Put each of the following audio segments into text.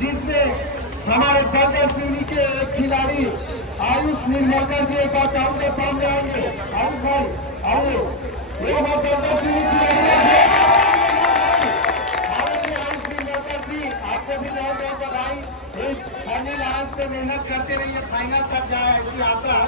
जिसमें हमारे सागर सीढ़ी के एक खिलाड़ी आयुष निर्माकर जी का काम के सामने आएंगे। आयुष भाई आइए, ये हमारे सागर सीढ़ी खिलाड़ी आयुष निर्माकर जी, आपको भी बहुत बहुत बधाई। इस फनी लास्ट पे मेहनत करते रहिए, फाइनल तक जाए ऐसी आशा।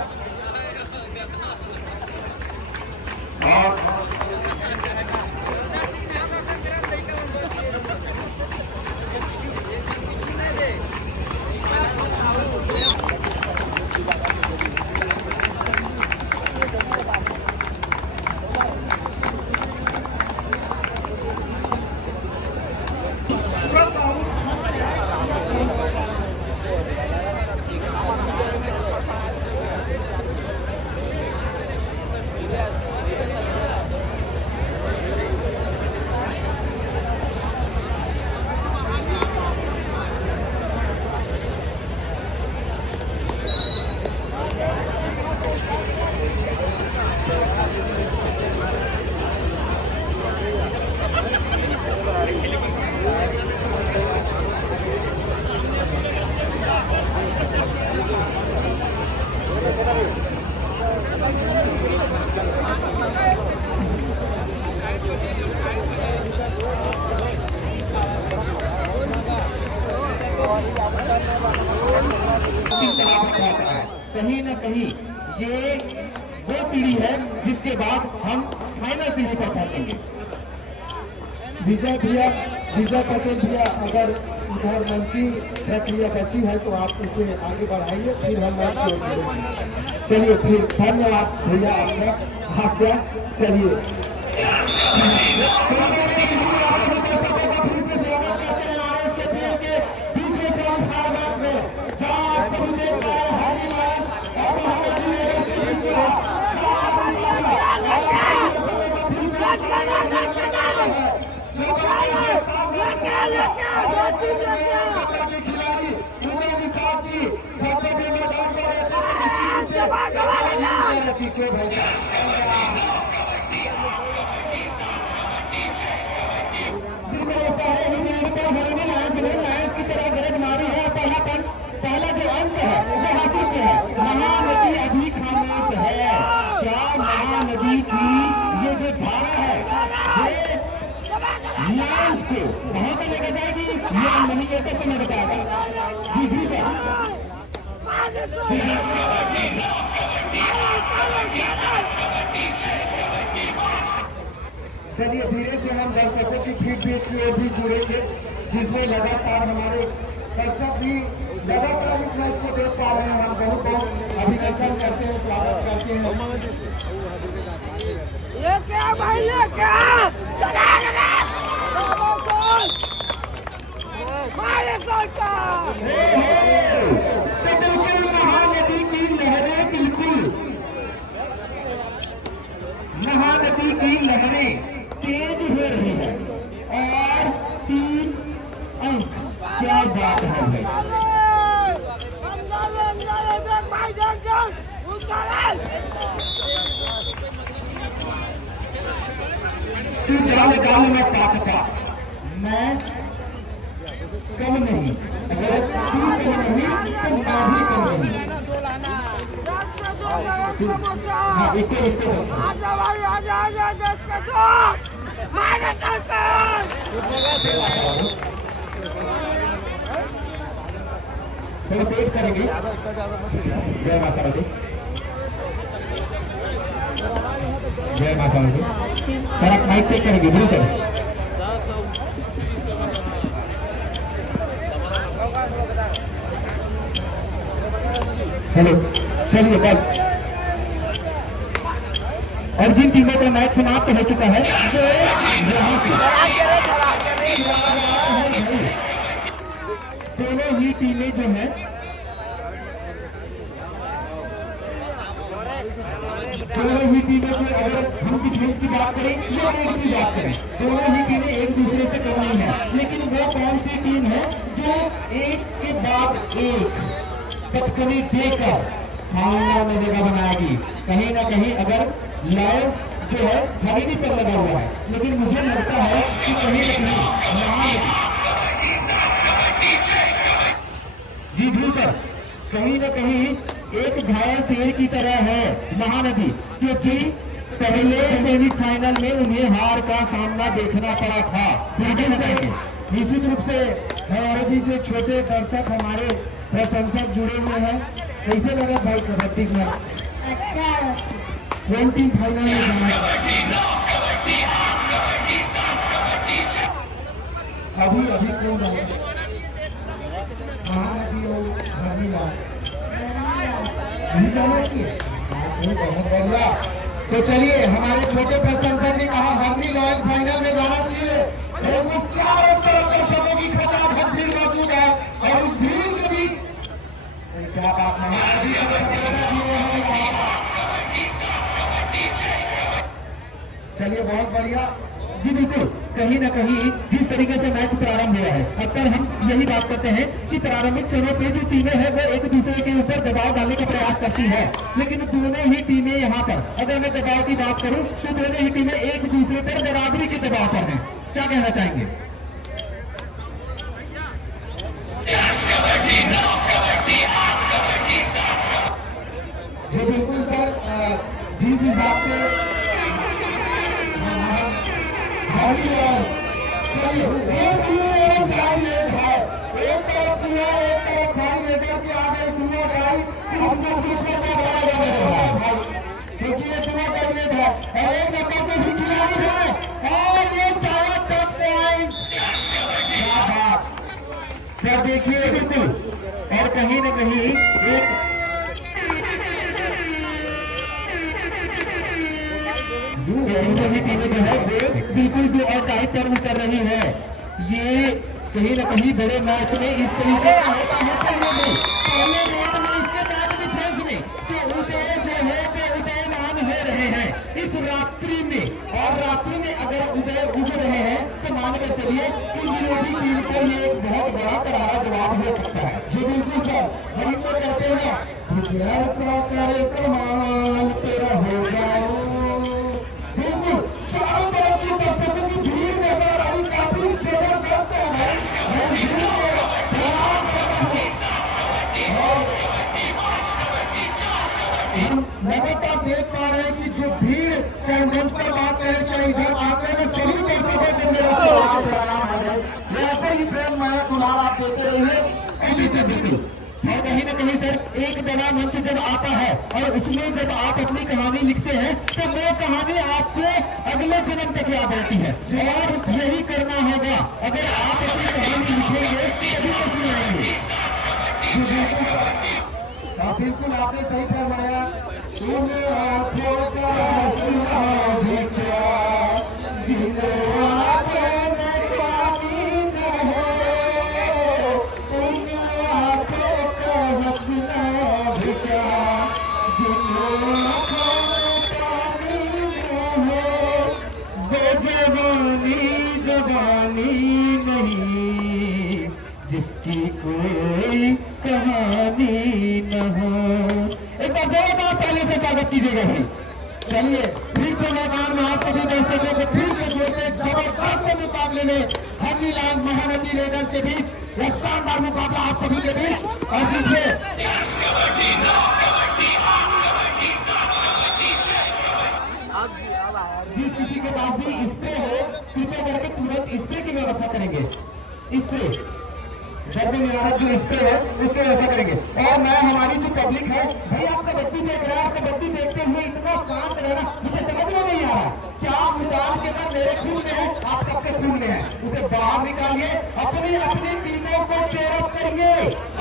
कहीं न कहीं ये वो सीढ़ी है जिसके बाद हम फाइनल सीढ़ी पर पहुंचेंगे। विजय भैया, विजय पटेल भैया, अगर इधर मंची प्रक्रिया बची है तो आप उसे आगे बढ़ाइए, फिर हम चलिए। फिर धन्यवाद भैया आपका, चलिए। पहला जो अंक है वो हासिल किया है। महानदी अभी खामोश है। क्या महानदी की ये जो धारा है ये लाइफ को बहुत लेकर जाएगी या नहीं, ये तो मैं बताएगा। चलिए धीरे से हम दर्शकों की फीडबैक की ओर भी जुड़ेंगे, जिसमें लगातार हमारे दर्शक भी लगातार इस मैच को देख पा रहे हैं। हम बहुत बहुत अभिनंदन करते हैं, स्वागत करते हैं। ये क्या भाई, ये क्या महानदी की लहरें, बिल्कुल महानदी की लहरें तेज हो रही है और 3 अंक, क्या बात है। गाँव में ताकता मैं कम नहीं, अगर कम नहीं तो काफी कम नहीं। थोड़ा तेज करेंगे। जय माता दी, जय माता दी। सर आप माइक चेक करेंगे, बिल्कुल। हेलो, चलिए बस। और जिन टीमों का मैच समाप्त हो चुका है दोनों ही टीमें जो है दोनों ही टीमें जो, अगर हम डिफेंस की बात करें या रेड की बात करें, दोनों ही टीमें एक दूसरे से कम नहीं है। लेकिन वो कौन सी टीम है जो एक के बाद एक कटकनी देकर फाइनल में जगह बनाएगी? कहीं ना कहीं अगर लाइव जो है खरीदी पर लगा हुआ है, लेकिन मुझे लगता है कि कहीं ना कहीं जी सर, कहीं न कहीं एक घायल शेर की तरह है महानदी, क्योंकि पहले सेमीफाइनल में उन्हें हार का सामना देखना पड़ा था। निश्चित रूप से महानदी से छोटे दर्शक हमारे प्रशंसक जुड़े हुए हैं। कैसे लगा भाई कबड्डी में? अच्छा 20 फाइनल में जाना अभी कौन है? महानदी और रमीला नहीं जाना चाहिए। बहुत बढ़िया। तो चलिए, हमारे छोटे प्रशंसक ने कहा हरनी लॉयल फाइनल में जाना चाहिए। चारों तरफ दर्शकों की खचाखच भीड़ मौजूद है और उस भीड़ के बीच क्या बात चलिए, बहुत बढ़िया। जी बिल्कुल, कहीं न कहीं जिस तरीके से मैच प्रारंभ हुआ है, अक्सर हम यही बात करते हैं कि प्रारंभिक चरणों पे जो टीमें हैं वो एक दूसरे के ऊपर दबाव डालने का प्रयास करती है, लेकिन दोनों ही टीमें यहाँ पर, अगर मैं दबाव की बात करूँ तो दोनों ही टीमें एक दूसरे पर बराबरी के दबाव पर हैं। क्या कहना चाहेंगे? जी बिल्कुल सर, जिस हिसाब से एक तरफ दुआ, एक तरफ भाई लेकर के आगे दुआ ड्राइव हमको दूसरे को बड़ा जाने भाई, क्योंकि ये दुआ का लेट है और एक नंबर से भी खिलाड़ी है और ये चार टॉप पॉइंट। क्या बात सर देखिए, बिल्कुल, और कहीं न कहीं एक टीमें जो है वो बिल्कुल जो अटाइट टर्म कर रही है, ये कहीं न कहीं बड़े मैच में इस तरीके से होता है। पहले मैच में इसके बाद डिफेंस में तो उदय जो है वो उदयमान हो रहे हैं इस रात्रि में, और रात्रि में अगर उदय उग रहे हैं तो मान कर चलिए कि विरोधी टीम को ये एक बहुत बड़ा करारा जवाब हो सकता है। जी बिल्कुल सर, हम तो कहते हैं कमाल तेरा हो जाओ। बिल्कुल, चारों तरफ की दर्शकों की भीड़ नजर आई, काफी जबरदस्त है। हम लगातार देख पा रहे हैं कि जो भीड़ कैंपस पर बात कर रही है, आकर में सभी दर्शकों को मेरा ऐसे ही प्रेम माया दुलार आप देते रहिए। और कहीं न कहीं सर एक बड़ा मंच जब आता है और उसमें जब आप अपनी कहानी लिखते हैं तो वो कहानी आपसे अगले जन्म तक याद रहती है, और यही करना होगा। अगर आप अपनी कहानी लिखेंगे तभी तक नहीं आएंगे। बिल्कुल आपने सही फरमाया। तुम आंखों का क्या जिन आंखों में पानी न हो, तुम आंखों का हंसना भी क्या जिन आंखों में पानी न हो। वो जवानी नहीं जिसकी कोई कहानी न हो। एक बार जोरदार ताली से स्वागत कीजिएगा भाई। चलिए, फिर से मैदान में आप सभी दर्शकों को फिर से जोड़ते जबरदस्त मुकाबले में हरनी लाल महानदी रेडर्स के बीच यह शानदार मुकाबला आप सभी के बीच, और जिसमें जिस किसी के पास भी स्प्रे हो कृपया करके तुरंत स्प्रे की व्यवस्था करेंगे। स्प्रे सर्दी निवारक जो स्प्रे है उसकी व्यवस्था करेंगे। और मैं हमारी जो पब्लिक है भाई, आप कबड्डी देख रहे हैं, कबड्डी देखते हुए इतना शांत रहना मुझे समझ में नहीं आ रहा। क्या मैदान के अंदर मेरे खून में है, आप सबके खून में है, उसे बाहर निकालिए, अपनी अपनी टीमों को चेयरअप करिए।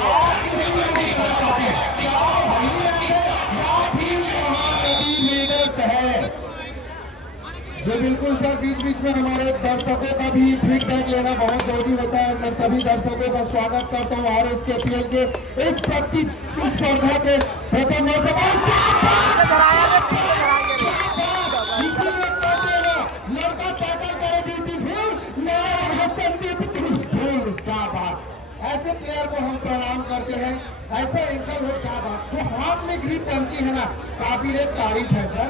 आप किसी में नहीं कर पाते, क्या हरनी है या फिर महानदी रेडर्स है। जी बिल्कुल सर, बीच बीच में हमारे दर्शकों का भी फीडबैक लेना बहुत जरूरी होता है। मैं सभी दर्शकों का स्वागत करता हूँ और इसके पीएल के इस स्पर्धा के प्रथम लड़का टैकल करे ब्यूटीफुल, क्या बात। ऐसे प्लेयर को हम प्रणाम करते हैं। ऐसा एंकल हो, क्या बात। जो हाथ में ग्रिप बनती है ना, काबिल तारीफ है सर।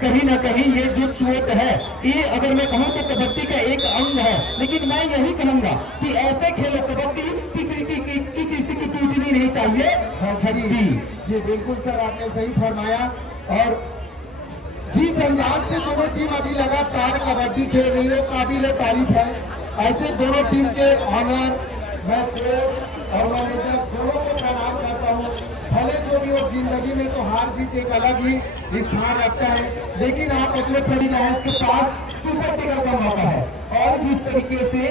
कहीं न कहीं ये जो चोट है, ये अगर मैं कहूँ तो कबड्डी का एक अंग है, लेकिन मैं यही कहूँगा कि ऐसे खेलो कबड्डी किसी की जी बिल्कुल सर, आपने सही फरमाया। और जिस अंदाज से दोनों टीम अभी लगातार कबड्डी खेल रही है, काबिल तारीफ है। ऐसे दोनों टीम के ऑनर, मैं कोच और मैनेजर दोनों को प्रणाम करता हूँ। भले जो भी हो, जिंदगी में तो हार जीत एक अलग ही स्थान रखता है, लेकिन आप अपने सभी लायंस के पास सुपर टिकट का मौका है। और जिस तरीके से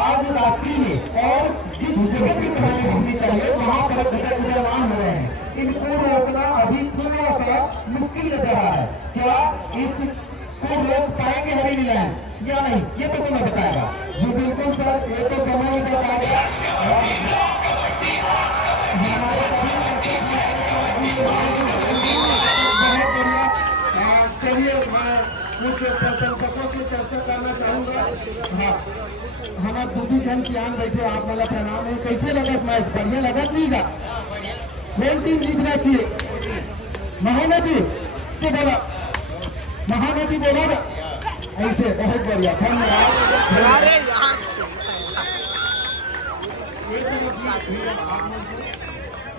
आज रात्रि में और जिस जगह की कहानी होनी चाहिए वहाँ पर विद्यमान हो रहे हैं, इनको रोकना अभी थोड़ा सा मुश्किल लग रहा है। क्या इसको रोक पाएंगे हरी लाइन या नहीं, ये तो तुम्हें बताएगा। जी बिल्कुल सर, ये तो समय ही बताएगा। बहुत बढ़िया। चलिए, मैं कुछ प्रशंसकों से चर्चा करना चाहूँगा। हाँ, हमारे दूसरी जन कियान बैठे, आप वाला प्रणाम है। कैसे लगा मैच? बढ़िया लगा नहीं का? कौन टीम जीतना चाहिए? महानदी से बोला, महानदी बोला ना ऐसे। बहुत बढ़िया, धन्यवाद।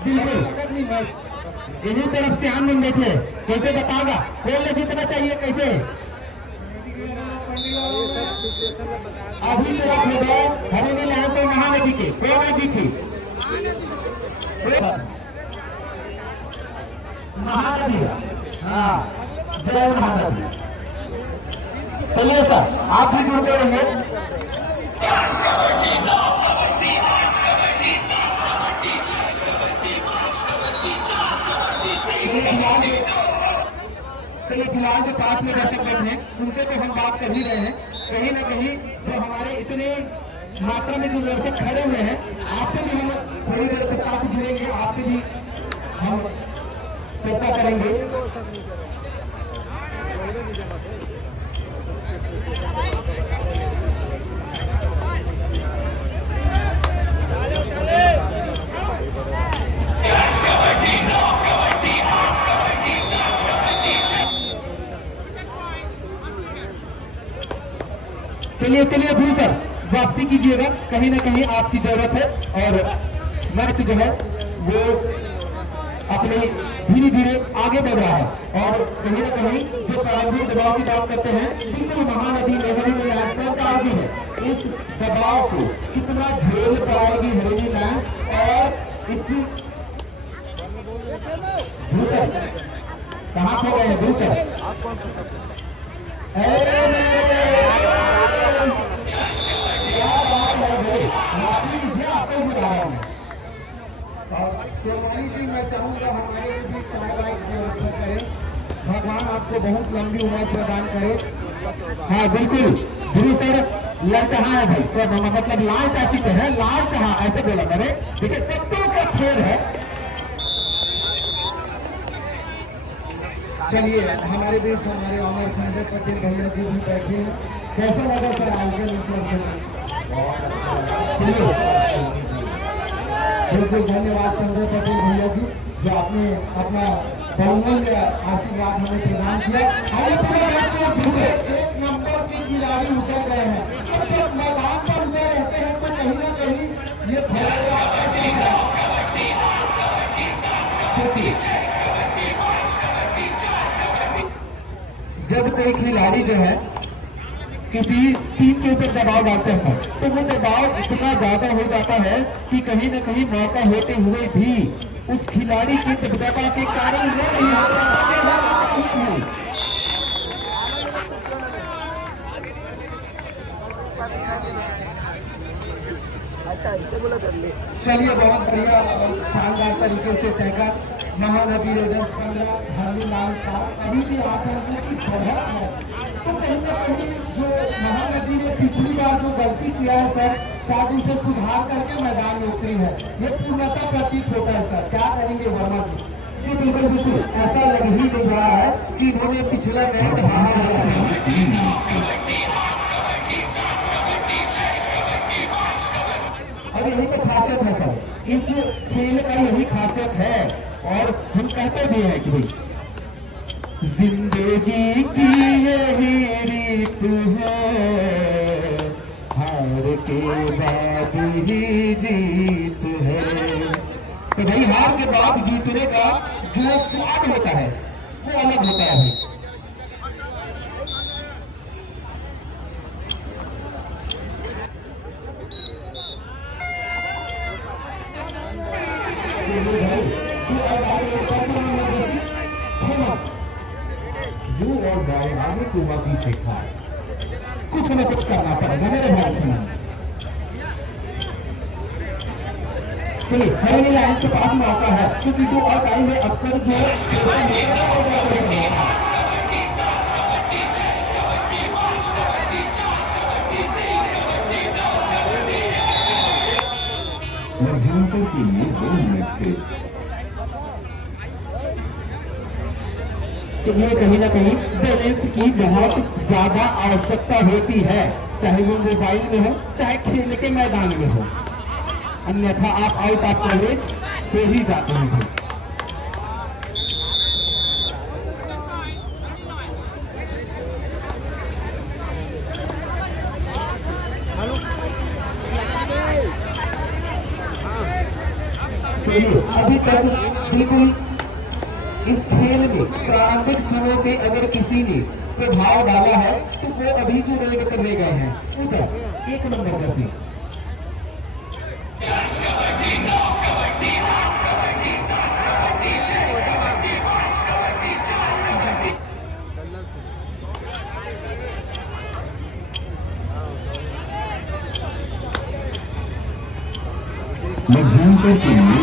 बिल्कुल इन्हीं तरफ से आन बन बैठे, कैसे बताओगा कौन ले जीतना चाहिए? कैसे अभी मेरा खबर हमें यहाँ पर महानदी के प्रेरणा जी थी। महानदी, हाँ, जय महानदी। चलिए सर, आप भी जुड़ते रहिए। चलिए, फिलहाल जो पास में दर्शक बैठे हैं उनसे तो हम बात कर ही रहे हैं। कहीं ना कहीं जो हमारे इतने मात्रा में जो दर्शक खड़े हुए हैं, आपसे भी हम थोड़ी देर से साथ जुड़ेंगे, आपसे भी हम चर्चा करेंगे। चलिए चलिए दूर सर, वापसी कीजिएगा, कहीं ना कहीं आपकी जरूरत है। और मैच जो है वो अपने धीरे धीरे आगे बढ़ रहा है। और कहीं ना कहीं जो प्रारंभिक दबाव की बात करते हैं, बिल्कुल महानदी हरेली में पहुंचाएगी है। इस दबाव को कितना झेल पाएगी हरेली लैंड? और इसकी कहाँ खो गए हैं दूसर? मैं चाहूँगा हमारे लिए चाय वाइट की व्यवस्था करें। भगवान आपको बहुत लंबी उम्र प्रदान करे। हाँ बिल्कुल, गुरु सर लड़कहा है भाई, तो मतलब लाल चाची से है, लाल कहा ऐसे बोला करे। देखिए, सबों का खेल है। चलिए, हमारे बीच हमारे ऑनर संजय पटेल भैया जी भी बैठे हैं। कैसा लगा सर आयोजन? बिल्कुल धन्यवाद संजय पटेल भैया जी, जो आपने अपना बहुमूल्य आशीर्वाद हमें प्रदान किया। एक नंबर की खिलाड़ी उतर गए हैं, जब मैदान पर उतर रहते हैं तो कहीं ना कहीं ये जब कोई खिलाड़ी जो है किसी टीम के ऊपर दबाव डालते हैं तो वो दबाव इतना ज्यादा हो जाता है कि कहीं न कहीं मौका होते हुए भी उस खिलाड़ी की दबदबा के कारण चलिए, बहुत बढ़िया शानदार तरीके से तय महानदी रेडर्स 15 हरलीलाल साहब अभी भी आतंक की जगह है। तो कहीं ना कहीं जो महानदी ने पिछली बार जो गलती किया है सर, शायद उसे सुधार करके मैदान में उतरी है। ये पूर्णता प्रतीत होता है सर, क्या करेंगे वर्मा जी? जी बिल्कुल बिल्कुल, ऐसा लग ही नहीं रहा है कि इन्होंने पिछला मैच और यही तो खासियत है सर, इस खेल का यही खासियत है। और हम कहते भी हैं कि भाई जिंदगी की यही रीत है, हार के बाद ही जीत है। तो भाई हार के बाद जीतने का जो स्वाद होता है वो अलग होता है भाई। यू और गाय आगे को बाकी सीखा है, कुछ न कुछ करना पड़ेगा मेरे भाई सुना। चलिए हमारी लाइन के पास में आता है क्योंकि जो और टाइम है अक्सर जो मध्यंतर के लिए 2 मिनट से तो ये कहीं ना कहीं बैलेंस की बहुत ज्यादा आवश्यकता होती है, चाहे वो मोबाइल में हो चाहे खेल के मैदान में हो, अन्यथा आप आउट ऑफ कवरेज हो ही जाते हैं। अभी तक बिल्कुल इस खेल में प्रारंभिक समय में अगर किसी ने प्रभाव डाला है तो वो अभी जो रेड करने गए हैं उधर 1 नंबर पर थी। मध्यंतर के लिए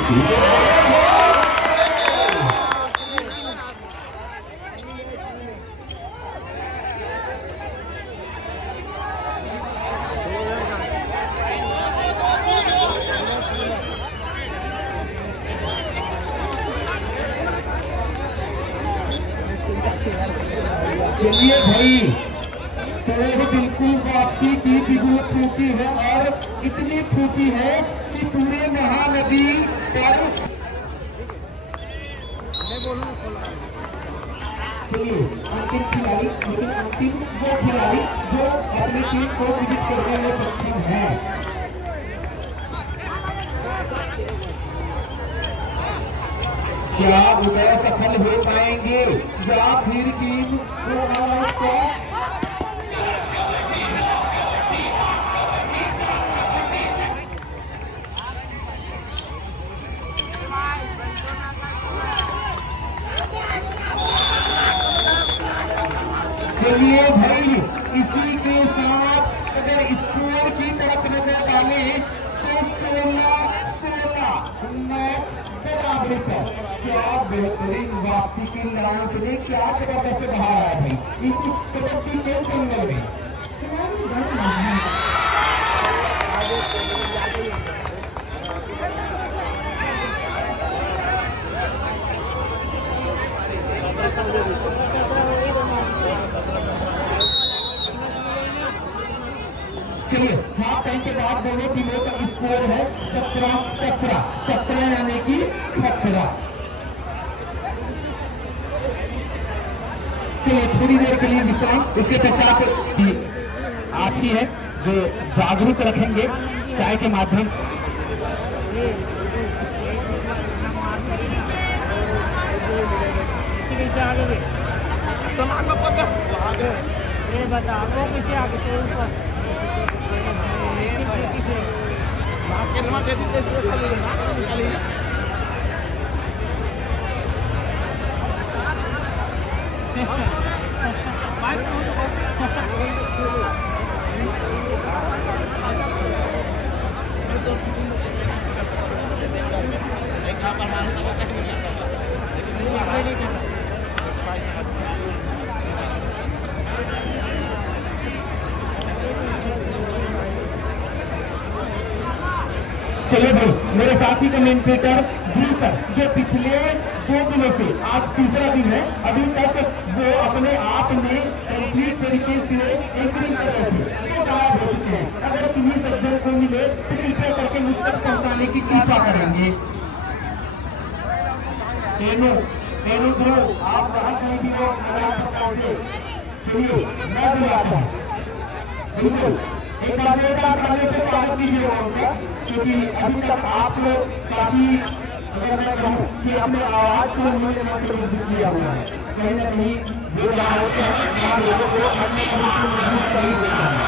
चलिए भाई तो बिल्कुल वापसी की बिल्कुल फूकी है और इतनी फूकी है कि पूरे महानदी पर चलिए अंतिम खिलाड़ी लेकिन अंतिम वो खिलाड़ी जो अपनी टीम को विजिट करने में सक्षम है। क्या उदय सफल हो पाएंगे या फिर टीम चलिए भाई इसी के साथ अगर स्कोर की तरफ नजर डालें तो 16-16 मैच बराबरी पर। क्या बेहतरीन वापसी की लड़ाई के लिए क्या जबरदस्त बाहर आया भाई इस कबड्डी के जंगल में। चलिए हाफ टाइम के बाद दोनों टीमों का स्कोर है 17-17 यानी कि 17। चलिए थोड़ी देर के लिए विश्राम, इसके पश्चात आप ही है जो जागरूक रखेंगे चाय के माध्यम बता वो किसी आगे तो ऊपर चलिए भाई मेरे साथी कमेंटेटर सर जो पिछले 2 दिनों से आज तीसरा दिन है, अभी तक वो अपने आप में कंप्लीट तरीके से एंकरिंग कर रहे थे वो गायब हो चुके हैं। अगर किन्हीं सज्जन को मिले तो कृपया करके मुझ तक पहुंचाने की कृपा करेंगे। तेनू गुरु आप वहां कहीं भी हो पहुंचे। चलिए मैं भी आता हूँ बिल्कुल एक बार करने से स्वागत कीजिएगा उनका, क्योंकि अभी तक आप लोग काफी अगर मैं कहूँ कि अपने आवाज को उन्होंने मंत्र मुग्ध किया हुआ है, कहीं ना कहीं जो रहा होते हैं हमारे लोगों को अन्य कहीं से मजबूत कर ही देता है।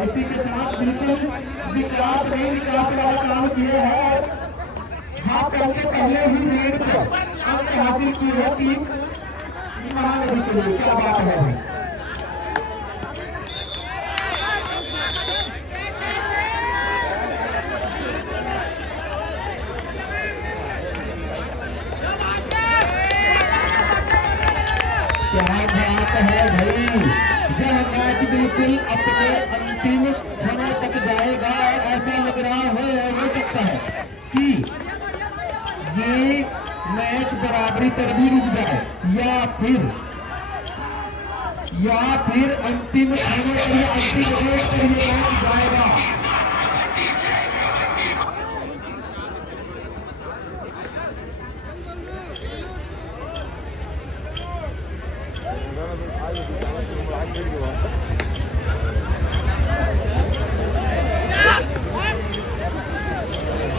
ऐसी के साथ बिल्कुल विकास नहीं विकास वाला काम किया है। हाथ करके पहले ही रेड को अंत हासिल की है कि महानदी के लिए क्या बात है। क्या बात है भाई, यह मैच बिल्कुल अपने अंतिम क्षणों तक जाएगा। ऐसा लग रहा है हो सकता है कि ये मैच बराबरी पर भी रुक जाए या फिर अंतिम क्षणों पर या अंतिम रेस पर ये मैच जाएगा।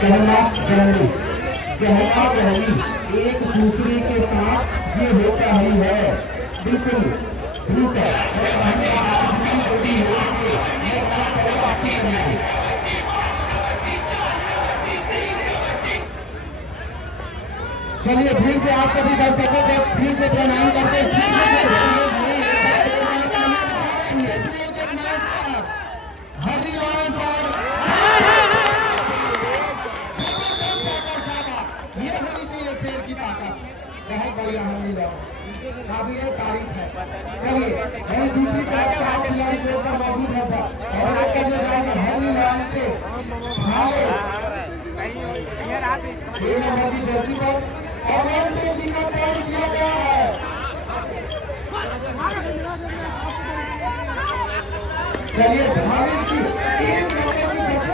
कहना गहरी एक दूसरे के साथ ये होता ही है। बिल्कुल ठीक है। चलिए फिर से आप सभी दर्शकों को फिर से प्रणाम करते बहुत बढ़िया होने जाओ, काबिल तारीफ है। चलिए मैं दूसरी तरफ आप तैयारी पर मौजूद है और आपका जो हरी लाइन से नंबर की जर्सी पर और तैयार किया गया है। चलिए भारत की 1 नंबर की जर्सी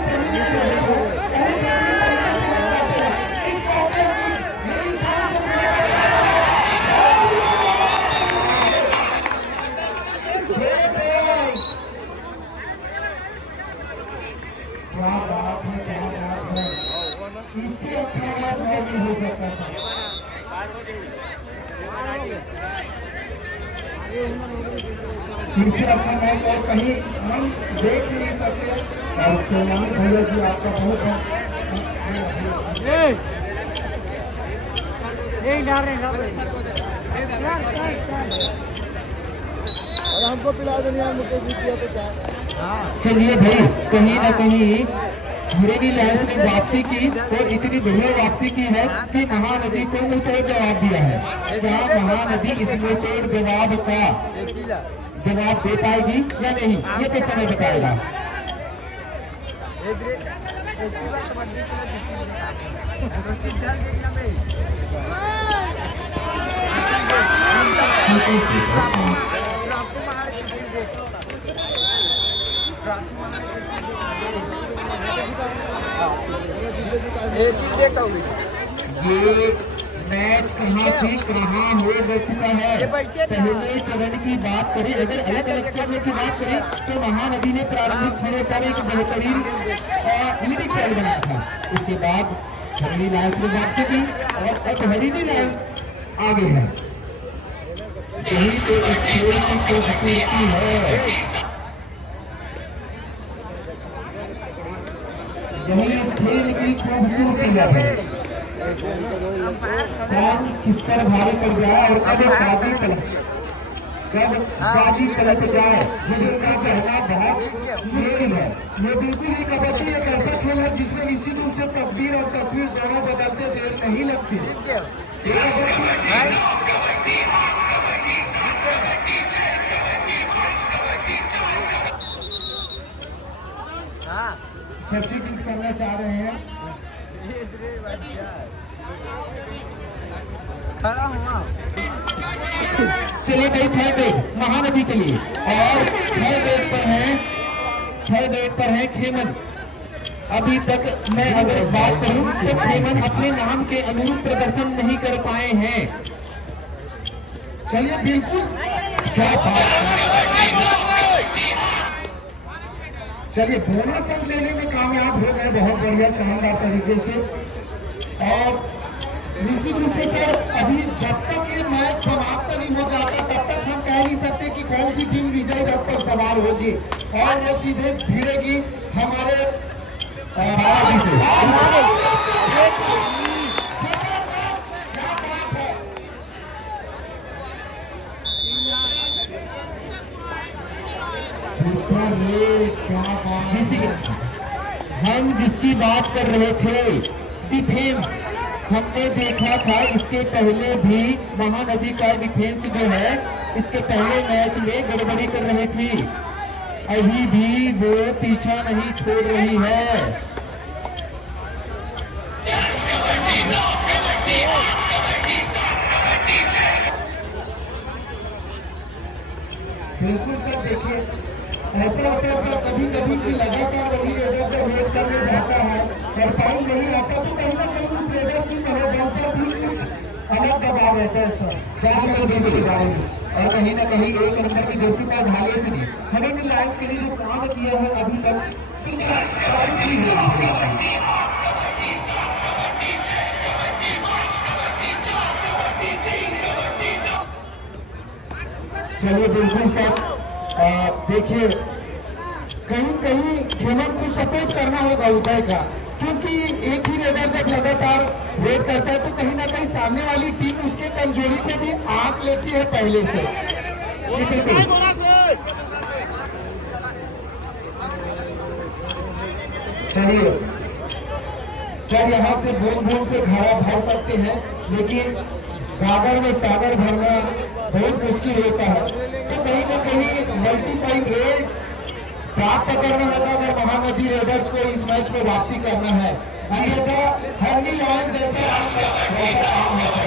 तीसरा मैच और कहीं हम देख नहीं सकते। और सोनाली भैया जी आपका बहुत और हमको पिला देने मुझे भी किया तो क्या। चलिए भाई, कहीं ना कहीं हरेली लाइफ ने वापसी की और इतनी बढ़िया वापसी की है कि महानदी को मुंहतोड़ जवाब दिया है। क्या महानदी इस मुंहतोड़ जवाब का जवाब दे पाएगी या नहीं, ये तो समय बताएगा। ये मैच कहाँ से कहाँ हो सकता है। पहले चरण की बात करें, अगर अलग अलग चरणों की बात करें तो महानदी ने प्रारंभिक क्षणों पर एक बेहतरीन लीडिंग स्टाइल बनाया था। उसके बाद हरेली लाइन से वापसी की और अब हरेली लाइन आगे है। यही तो इस खेल की खूबसूरती है, यही इस खेल की खूबसूरती है। कौन किस पर भारी पड़ जाए और कब बाजी तलक जाए, जिनका कहना बहुत मेल है। ये बिल्कुल ही कबड्डी एक ऐसा खेल है जिसमें निश्चित रूप से तकदीर और तस्वीर दोनों बदलते देर नहीं लगती। सब्सिट्यूट करना चाह रहे हैं। चलिए भाई थर्ड बेट महानदी के लिए, और थर्ड बेट पर है खेमन। अभी तक मैं अगर बात करूं तो खेमन अपने नाम के अनुरूप प्रदर्शन नहीं कर पाए हैं। चलिए बिल्कुल क्या चलिए बोनस अंक लेने में कामयाब हो गए, बहुत बढ़िया शानदार तरीके से। और निश्चित रूप से सर अभी जब तक ये मैच समाप्त नहीं हो जाता तब तक हम कह नहीं सकते कि कौन सी टीम विजयी रथ पर सवार होगी, और वो सीधे भिड़ेगी हमारे बालाजी से। हम जिसकी बात कर रहे थे डिफेंस, हमने देखा था इसके पहले भी महानदी का डिफेंस जो है इसके पहले मैच में गड़बड़ी कर रही थी, अभी भी वो पीछा नहीं छोड़ रही है। बिल्कुल सर, देखिए ऐसा होता है कभी कभी की लगातार वही रेडर को वेट करने जाता है और टाइम नहीं आता तो कहीं ना कहीं उस रेडर की मनोबल पर भी कुछ अलग दबाव रहता है सर, और कहीं ना कहीं एक नंबर की दोस्ती पर ढाले भी हमें रिलायंस के लिए जो काम किया है अभी तक चलिए बिल्कुल सर, देखिए कहीं कहीं खेमन को सपोर्ट करना होगा उदय का, क्योंकि एक ही रेडर जब लगातार रेड करता है तो कहीं ना कहीं सामने वाली टीम उसके कमजोरी को भी आंक लेती है पहले से। चलिए सर यहाँ से बूंद बूंद से घड़ा भर सकते हैं, लेकिन गागर में सागर भरना बहुत मुश्किल होता है, तो कहीं ना कहीं मल्टीप्लाइंग रेड प्राप्त करना होगा अगर महानदी रेडर्स को इस मैच में वापसी करना है, अन्यथा हर्नी लॉयन जैसा काम होता है।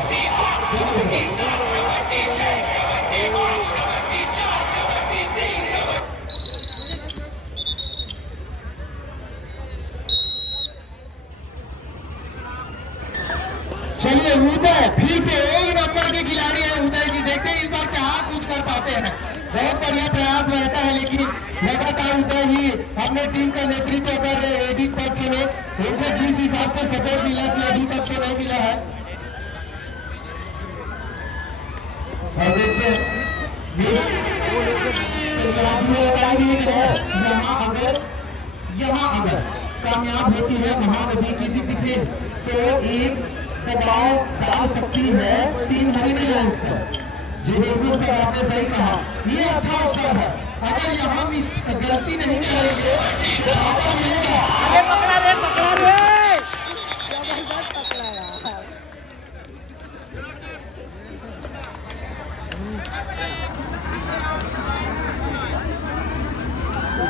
चलिए उदय फिर से एक नंबर के खिलाड़ी है उदय जी, देखते हैं इस बार क्या कुछ कर पाते हैं। बहुत बढ़िया प्रयास रहता है, लेकिन लगातार उदय ही अपने टीम का नेतृत्व कर रहे हैं एडी पक्ष में, उनको जिस हिसाब से सपोर्ट मिला चाहिए अभी तक तो नहीं मिला है। और देखिए यहाँ अगर कामयाब होती है महानदी की डिफेंस तो एक दबाव डाल सकती है टीम हरियाणा लाइन्स पर। जी बिल्कुल सर, आपने सही कहा, ये अच्छा अवसर है, अगर यहाँ गलती नहीं करेंगे तो मौका मिलेगा। पकड़ा रे जबरदस्त पकड़ा यार।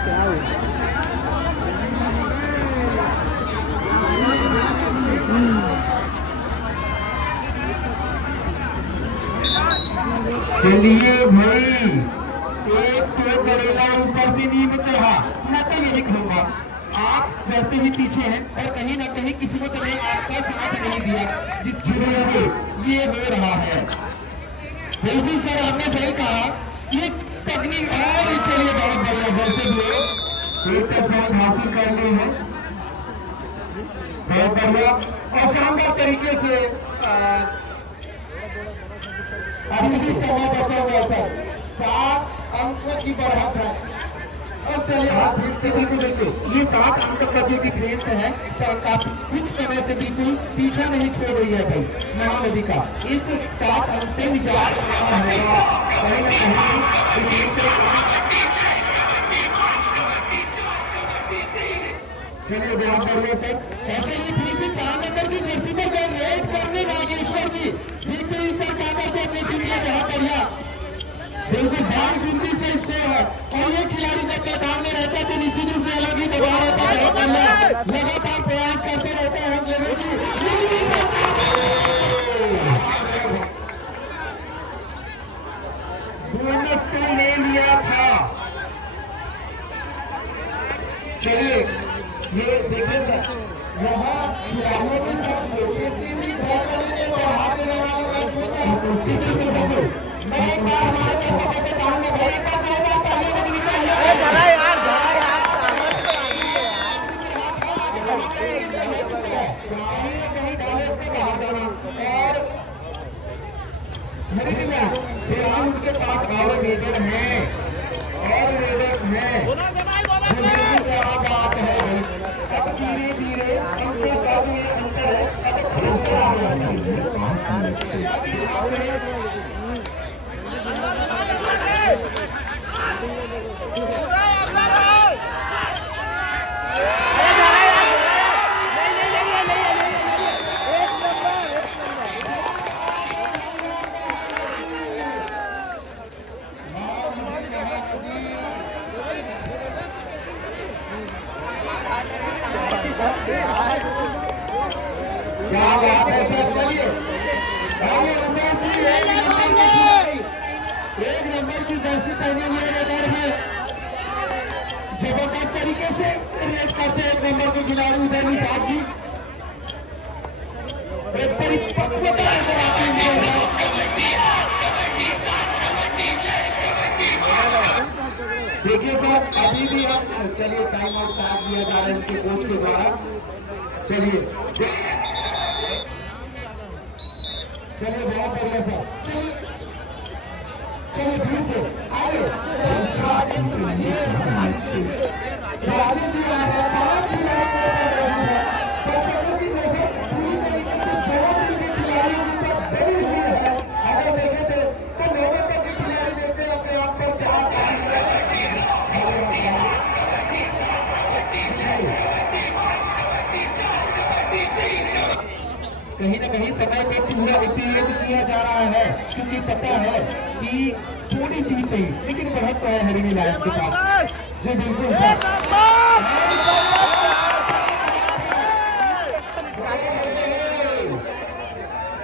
क्या हुआ? चलिए भाई, एक तो करेला ऊपर से नींद चढ़ा, मैं तो यही कहूँगा आप वैसे ही पीछे हैं और कहीं ना कहीं किसी को तो नहीं आपका साथ नहीं दिया जिसकी वजह से ये हो रहा है। बिल्कुल सर, आपने सही कहा, ये तकनीक और चलिए बहुत बढ़िया, जैसे भी एक पॉइंट हासिल कर लिए हैं, बहुत बढ़िया और शानदार तरीके से अभी भी समय बचा हुआ सर, 7 अंकों की बढ़त है। और चलिए आप फिर से बिल्कुल देखिए ये 7 अंक का जो डिफेंस है काफी कुछ समय से बिल्कुल पीछा नहीं छोड़ रही है भाई महानदी का, इस 7 अंक से निजात चलिए बहुत बढ़िया सर। ऐसे ही फिर से 4 नंबर की जर्सी पर गए रेड करने नागेश्वर जी, देखते ही सर क्या करते अपनी टीम के बहुत बढ़िया, बिल्कुल भारी गिनती से स्कोर है। और ये खिलाड़ी जब मैदान में रहता है तो निश्चित रूप से अलग ही दबाव होता है, लगातार प्रयास करते रहते हैं हम लेवल की बोनस को ले लिया था। चलिए ये देखिए सर, यहाँ खिलाड़ियों के साथ मैं एक बार हमारे दर्शकों को चाहूंगा भाई एक बार पहले में निकलिए। कहीं डाले उसको बाहर जाना और उनके पास और लीडर हैं क्या बात है। अब धीरे धीरे इनके कब ये अंतर है क्या बात है सर। चलिए एक नंबर की जर्सी पहने हुए रेडर है, जबरदस्त तरीके से रेड करते एक नंबर के खिलाड़ी उदय निषाद जी, एक परिपक्वता नजर आती है। देखिए सर अभी भी हम चलिए टाइम आउट साथ दिया जा रहा है इनके कोच के द्वारा। चलिए चलिए बहुत बढ़िया सर। चलिए फिर से आइए कहीं ना कहीं समय पे पूरा उपयोग किया जा रहा है, क्योंकि पता है कि थोड़ी सी सही लेकिन बहुत है हरिणी लाइफ के पास। जी बिल्कुल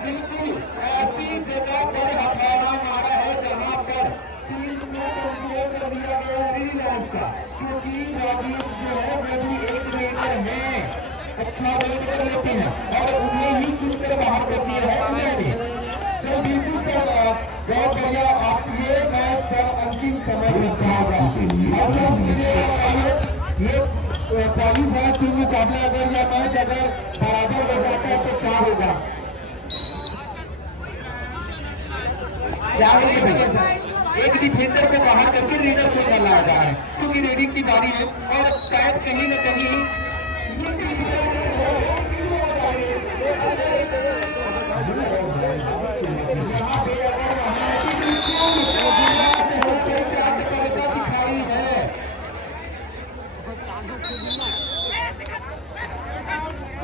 बिल्कुल ऐसी जगह पर हथौड़ा मारा है जहाँ पर टीम में कंट्रोल कर दिया गया हरिणी लाइफ का, क्योंकि राजीव जो है वो भी एक रेडर है, अच्छा रेड कर लेते हैं और उन्हें ही चुनकर बाहर कर दिया है उन्होंने। चलो बिल्कुल सर बहुत बढ़िया। आप ये मैच सर अंतिम समय में जाएगा ये क्वालीफायर टीम मुकाबला अगर यह मैच अगर बराबर हो जाता है तो क्या होगा, क्या होगा भैया सर। एक डिफेंडर को बाहर करके रेडर को डाला जा रहा है, क्योंकि रेडिंग की बारी है और शायद कहीं न कहीं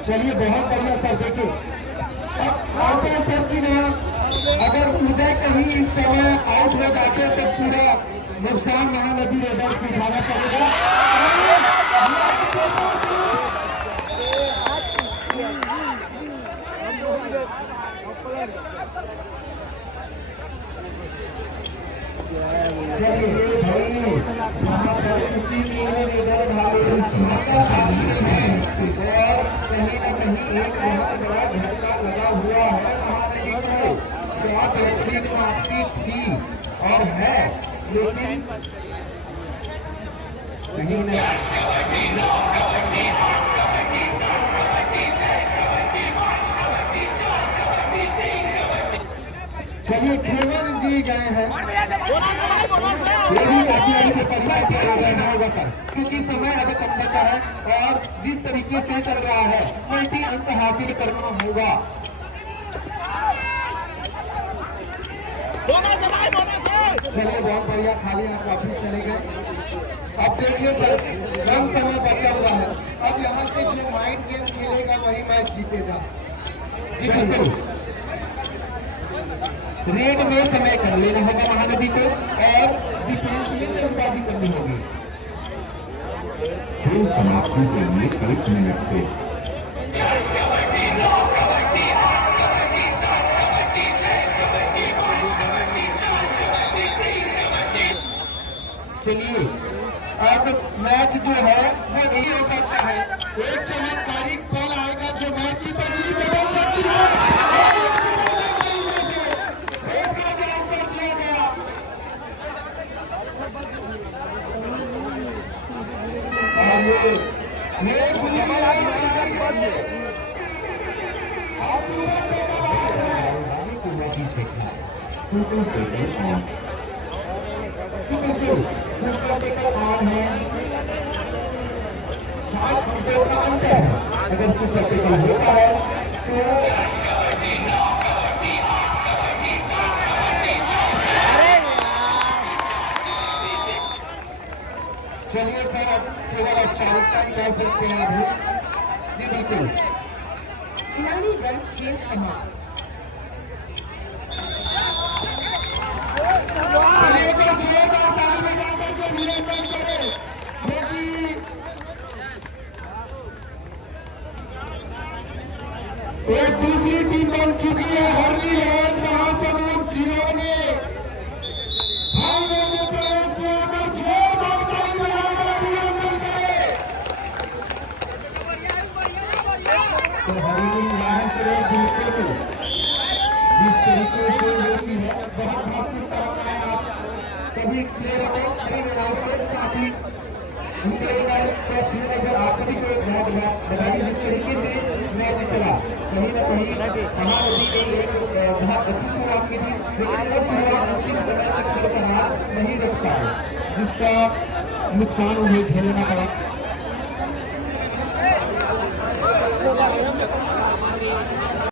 चलिए बहुत बढ़िया सर। देखिए अब आशा सर की ना अगर उदय कहीं इस समय आउट हो जाते तो पूरा नुकसान महानदी रेडर को उठाना पड़ेगा। कहीं ना कहीं एक बहुत बड़ा झटका लगा हुआ है आपकी थी और है, लेकिन कहीं चलिए खेवन जी गए हैं क्योंकि समय अब कम बचा है और जिस तरीके से चल रहा है 20 अंक हासिल करना होगा। चलिए बहुत बढ़िया, खाली आप वापस चले गए। अब देखिए सर कम समय बचा हुआ है, अब यहाँ से जीतेगा। बिल्कुल रेड में समय कर लेना होगा महानदी को और डिफेंस में गेंदबाजी करनी होगी। खेल समाप्ति के लिए 1 मिनट से चलिए अब मैच जो है वो यही हो सकता है, एक चमत्कारिक पल आएगा जो मैच की तस्वीर बदल सकती है। अगर कुछ होता है चलिए सर अब केवल आप चालकता कर सकते हैं अभी। जी बिल्कुल खिलाड़ीगण खेल समाप्त। एक दूसरी टीम बन चुकी है हरली रोड महासमुंद जिलों में। भाई मैंने प्रयास किया पर जोर मात्रा में तो हरी यहाँ से बिल्कुल जिस तरीके से होती है बहुत महसूस करना है। आप सभी प्लेयरों को सभी खिलाड़ियों के साथ ही उनके नजर आपको भी कोई बताइए जिस तरीके से मैच चला कहीं ना कहीं हमारे लिए एक बहुत अच्छी शुरुआत की थी, लेकिन वो शुरुआत नहीं रख पाए जिसका नुकसान उन्हें झेलना पड़ा।